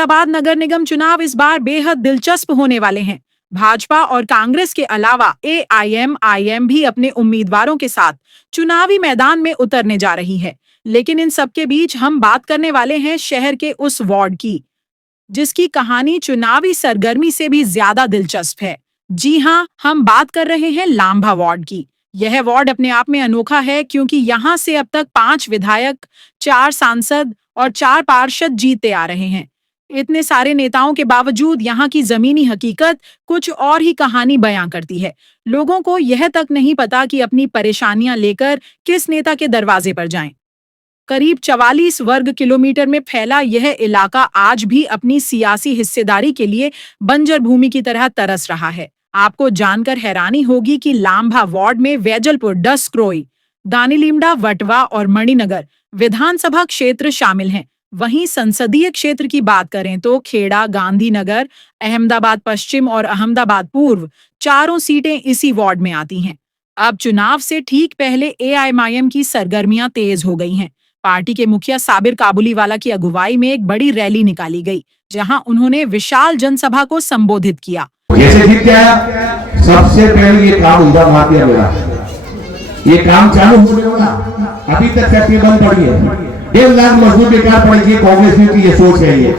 अहमदाबाद नगर निगम चुनाव इस बार बेहद दिलचस्प होने वाले हैं। भाजपा और कांग्रेस के अलावा AIM भी अपने उम्मीदवारों के साथ चुनावी मैदान में उतरने जा रही है। लेकिन इन सबके बीच हम बात करने वाले हैं शहर के उस वार्ड की, जिसकी कहानी चुनावी सरगर्मी से भी ज्यादा दिलचस्प है। जी हाँ, हम बात कर रहे हैं लांभा वार्ड की। यह वार्ड अपने आप में अनोखा है क्योंकि यहाँ से अब तक 5 विधायक, 4 सांसद और 4 पार्षद जीतते आ रहे हैं। इतने सारे नेताओं के बावजूद यहाँ की जमीनी हकीकत कुछ और ही कहानी बयां करती है। लोगों को यह तक नहीं पता कि अपनी परेशानियां लेकर किस नेता के दरवाजे पर जाएं। करीब 44 वर्ग किलोमीटर में फैला यह इलाका आज भी अपनी सियासी हिस्सेदारी के लिए बंजर भूमि की तरह तरस रहा है। आपको जानकर हैरानी होगी कि लांभा वार्ड में वैजलपुर, डसक्रोई, दानिलीमड़ा, वटवा और मणिनगर विधानसभा क्षेत्र शामिल हैं। वहीं संसदीय क्षेत्र की बात करें तो खेड़ा, गांधीनगर, अहमदाबाद पश्चिम और अहमदाबाद पूर्व चारों सीटें इसी वार्ड में आती हैं। अब चुनाव से ठीक पहले AIM की सरगर्मियां तेज हो गई हैं। पार्टी के मुखिया साबिर काबुलीवाला की अगुवाई में एक बड़ी रैली निकाली गई, जहां उन्होंने विशाल जनसभा को संबोधित किया। जैसे जीत गया, सबसे पहले ये काम उल्टा मार दिया मेरा। ये काम चालू होने वाला, अभी तक फैक्ट्री बंद पड़ी है। 1.5 लाख मजदूर बेकार पड़ेगी। कांग्रेस की ये सोच है ये।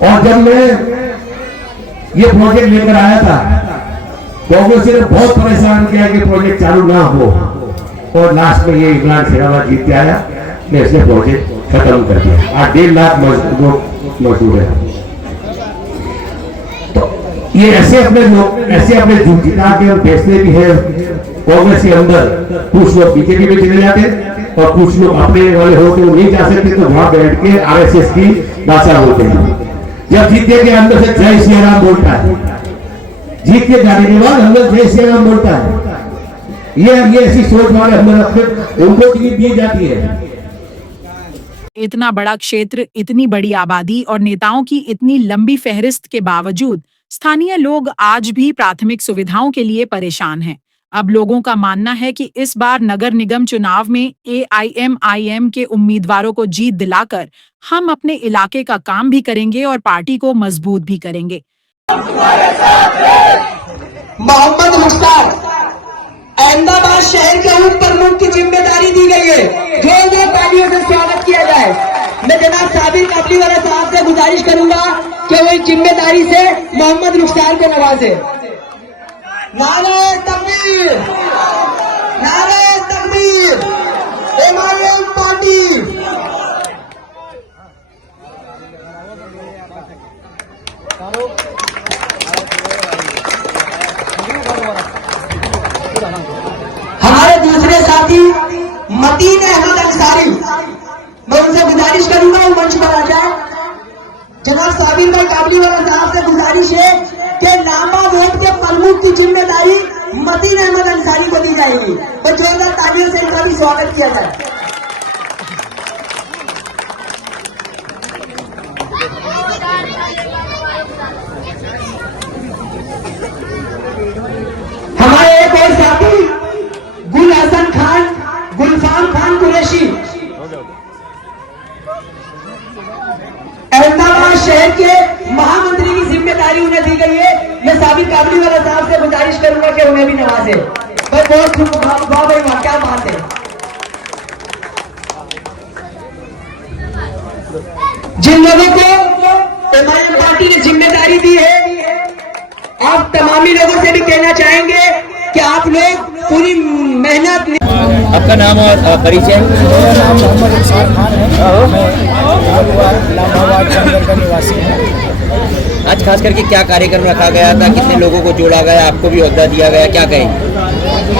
और जब मैं ये प्रोजेक्ट लेकर आया था, कांग्रेस ने बहुत परेशान किया कि प्रोजेक्ट चालू ना हो, और लास्ट में ये इमरान शेरावत जीत के आया, ने इसने प्रोजेक्ट खत्म कर दिया। आज 1.5 लाख मजदूर है। तो ये ऐसे अपने जिता के और बेचते भी है। कांग्रेस के अंदर कुछ लोग बीजेपी में चले जाते और कुछ लोग अपने वाले होते वो नहीं जा सकते, तो वहां बैठ के RSS की भाषा बोलते हैं। जब जीतने के अंदर से जय श्री राम बोलता है, जीत के जाने के बाद अंदर जय श्री राम बोलता है। ये ऐसी सोच वाले अंदर अपने उनको दी जाती है। इतना बड़ा क्षेत्र, इतनी बड़ी आबादी और नेताओं की इतनी लंबी फहरिस्त के बावजूद स्थानीय लोग आज भी प्राथमिक सुविधाओं के लिए परेशान हैं। अब लोगों का मानना है कि इस बार नगर निगम चुनाव में AIM के उम्मीदवारों को जीत दिलाकर हम अपने इलाके का काम भी करेंगे और पार्टी को मजबूत भी करेंगे। मोहम्मद मुख्तार, अहमदाबाद शहर के उप प्रमुख की जिम्मेदारी दी गई है। जोरदार तालियों से स्वागत किया जाए। मैं जनाब साबिर काबुलीवाला साहब से गुजारिश करूंगा कि वो जिम्मेदारी से मोहम्मद मुख्तार को नवाजे। नारे तकबीर, नारे तकबीर, AIM पार्टी। हमारे दूसरे साथी मतीन अहमद अंसारी, मैं उनसे गुजारिश करूंगा वो मंच पर आ जाए। जनाब साबिर भाई काबुलीवाला साहब से गुजारिश है कि लांबा वार्ड के प्रमुख की जिम्मेदारी मतीन अहमद अंसारी को दी जाएगी। तो जोरदार तालियों से इनका भी स्वागत किया जाए। हमारे एक और साथी गुल हसन खान, गुलफाम खान कुरैशी, अहमदाबाद शहर के महामंत्री की जिम्मेदारी उन्हें दी गई है। मैं साबिर काबुलीवाला साहब से गुजारिश करूंगा कि उन्हें भी नवाजे। भाई बहुत वाह भाई वाह, क्या बात है। जिन लोगों को AIM पार्टी ने जिम्मेदारी दी है, आप तमामी लोगों से भी कहना चाहेंगे कि आप लोग पूरी मेहनत। आपका नाम और परिचय? मेरा नाम मोहम्मद इरशाद खान है। मैं लांभावाद जंगल का निवासी हूँ। आज खास करके क्या कार्यक्रम रखा गया था, कितने लोगों को जोड़ा गया, आपको भी ओहदा दिया गया, क्या कहें?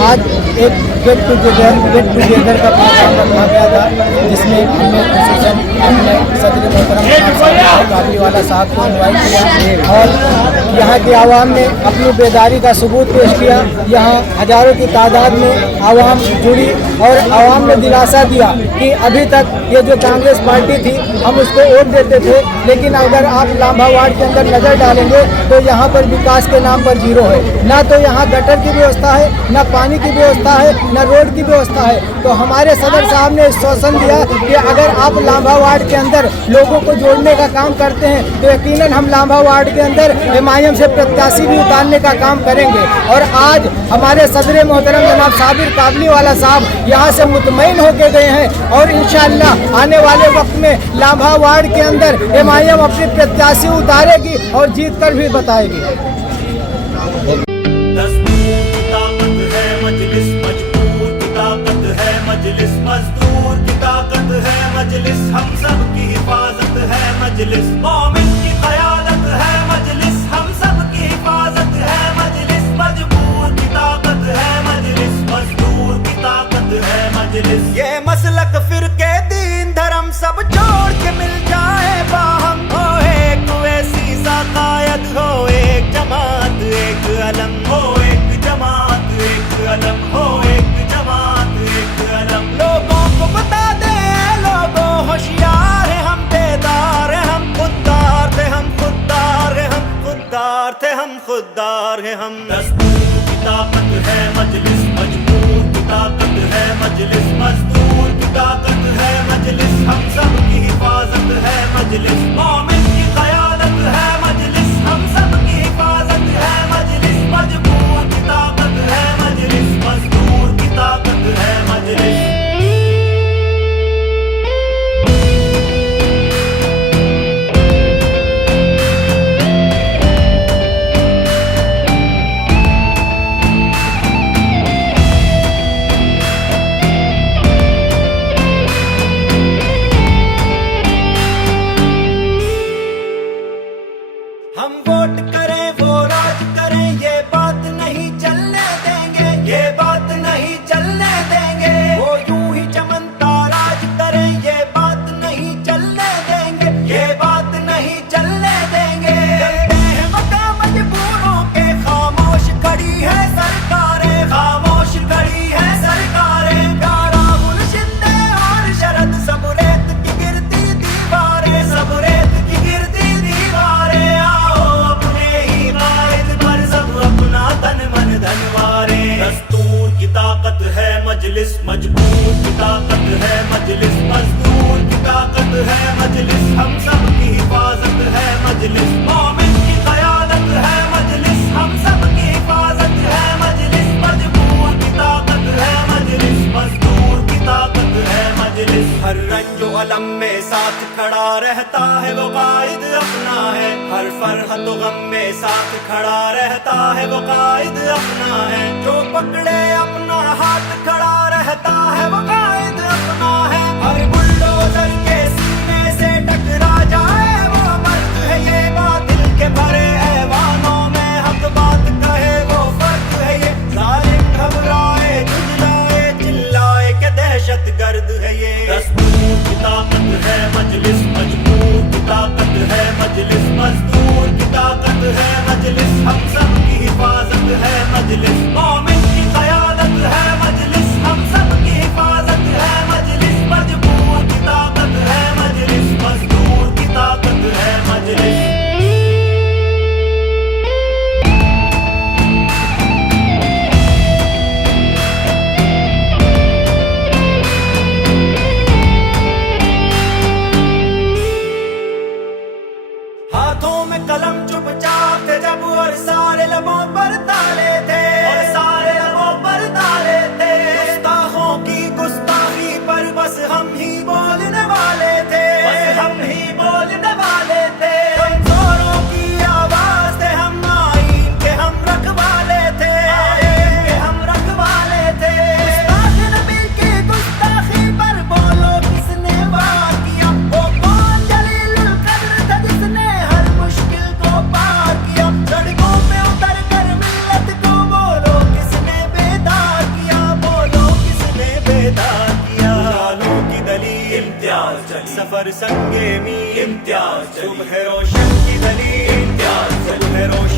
आज एक गेट टुगेदर का प्रोग्राम रखा गया था, जिसमें हमने सदर मोहतरम काबलीवाला साहब को इनवाइट किया और यहाँ की आवाम ने अपनी बेदारी का सबूत पेश किया। यहाँ हजारों की तादाद में आवाम जुड़ी और आवाम ने दिलासा दिया कि अभी तक ये जो कांग्रेस पार्टी थी हम उसको वोट देते थे, लेकिन अगर आप लांबा वार्ड के अंदर नज़र डालेंगे तो यहाँ पर विकास के नाम पर जीरो है। ना तो यहाँ गटर की व्यवस्था है, ना पानी की व्यवस्था है, ना रोड की व्यवस्था है। तो हमारे सदर साहब ने आश्वासन दिया कि अगर आप लांबा वार्ड के अंदर लोगों को जोड़ने का काम करते हैं तो यकीनन हम लांबा वार्ड के अंदर एमआईएम से प्रत्याशी भी उतारने का काम करेंगे। और आज हमारे सदर मोहतरम जनाब साबिर काबलीवाला साहब यहाँ से मुतमईन होके गए हैं और इंशाअल्लाह आने वाले वक्त में लांबा वार्ड के अंदर एमआईएम अपनी प्रत्याशी उतारेगी और जीत कर भी बताएगी। मजलिस मजदूर की ताकत है, मजलिस हम सब की हिफाजत है, मजलिस मोमिन की क़यादत है, मजलिस हम सब की हिफाजत है, मजलिस मजबूर की ताकत है, मजलिस मजदूर की ताकत है, मजलिस ये मसलक फिरके दीन धर्म सब जोड़ के मिल जाए बाहम, हो एक वैसी सा कायद हो, एक जमात एक अलम हो, एक जमात एक अलम हो, एक जमात एक अलम। लोगों को बता दे लोगों होशियार है, हम बेदार है, हम खुददार थे, हम खुददार है, हम खुददार थे, हम खुददार है, हम दस्तूर की ताकत है, मजलिस मजबूर की ताकत है, मजलिस मजदूर की ताकत है, मजलिस हम सब की हिफाजत है, मजलिस मोमिन की क़यादत है, मजलिस हम सब की हिफाजत है, मजलिस मजबूर की ताकत है, मजलिस मजदूर की ताकत है, मजलिस। हम वोट करें वो राज करें ये बात नहीं चलने देंगे, ये बात नहीं चलने देंगे, वो यूं ही चमनता राज करें ये बात नहीं चलने देंगे, ये बात नहीं चलने देंगे। चलते हैं मकाम मजबूरों के, खामोश खड़ी है सरकारें, खामोश खड़ी है सरकारें, राहुल शिंदे और शरद सब रेत की गिरती दीवारें, सब रेत की गिरती दीवारें। दस्तूर की ताकत है, मजलिस मजबूर की ताकत है, मजलिस मजदूर की ताकत है, मजलिस हम सब की हिफाजत है, मजलिस मोमिन की क़यादत है, मजलिस हम सब की हिफाजत है, मजलिस मजबूर की ताकत है, मजलिस मजदूर की ताकत है, मजलिस हर रंजो अलम में साथ खड़ा रहता है वो कायद अपना है, हर फरहत गम में साथ खड़ा रहता है वो कायद अपना है, जो पकड़े अपना हाथ खड़ा रहता है वो कायद अपना है, हर बुलडोजर के सीने से टकरा जाए वो मर्द है, ये बातिल के भरे ऐवानों में हक बात कहे वो फर्द है, ये जालिम घबराए झुंझलाए चिल्लाए के दहशत गर्द है, ये दस्तूर की ताकत है, मजलिस मजबूर की ताकत है, मजलिस मजदूर की ताकत है, मजलिस हम सब की हिफाजत है, मजलिस मोमिन की क़यादत है, मजलिस हम सब की हिफाजत है, मजलिस मजबूर की ताकत है, मजलिस मजदूर की ताकत है, मजलिस। हाथों में कलम चुपचाप थे जब और सारे लबों पर ताले थे, और सारे लबों पर ताले थे, गुस्ताखों की गुस्ताखी पर बस हम ही बोलने वाले थे, बस हम ही बोलने वाले थे, कमजोरों की आवाज थे हम, आईन के हम रखवाले थे, आईन के हम रखवाले थे, गुस्ताख नबी की गुस्ताखी पर बोलो किसने वार किया, वो कौन जलीलुल कद्र था जिसने हर मुश्किल को पार किया, सड़कों पे उतर कर मिल्लत को बोलो किसने बेदार किया, बोलो किसने बेदार किया, उजालों की दलील इम्तियाज चली सफर संगे मी इम्तियाज सुबह रोशन की दली इम्तियाज सुबह रोशन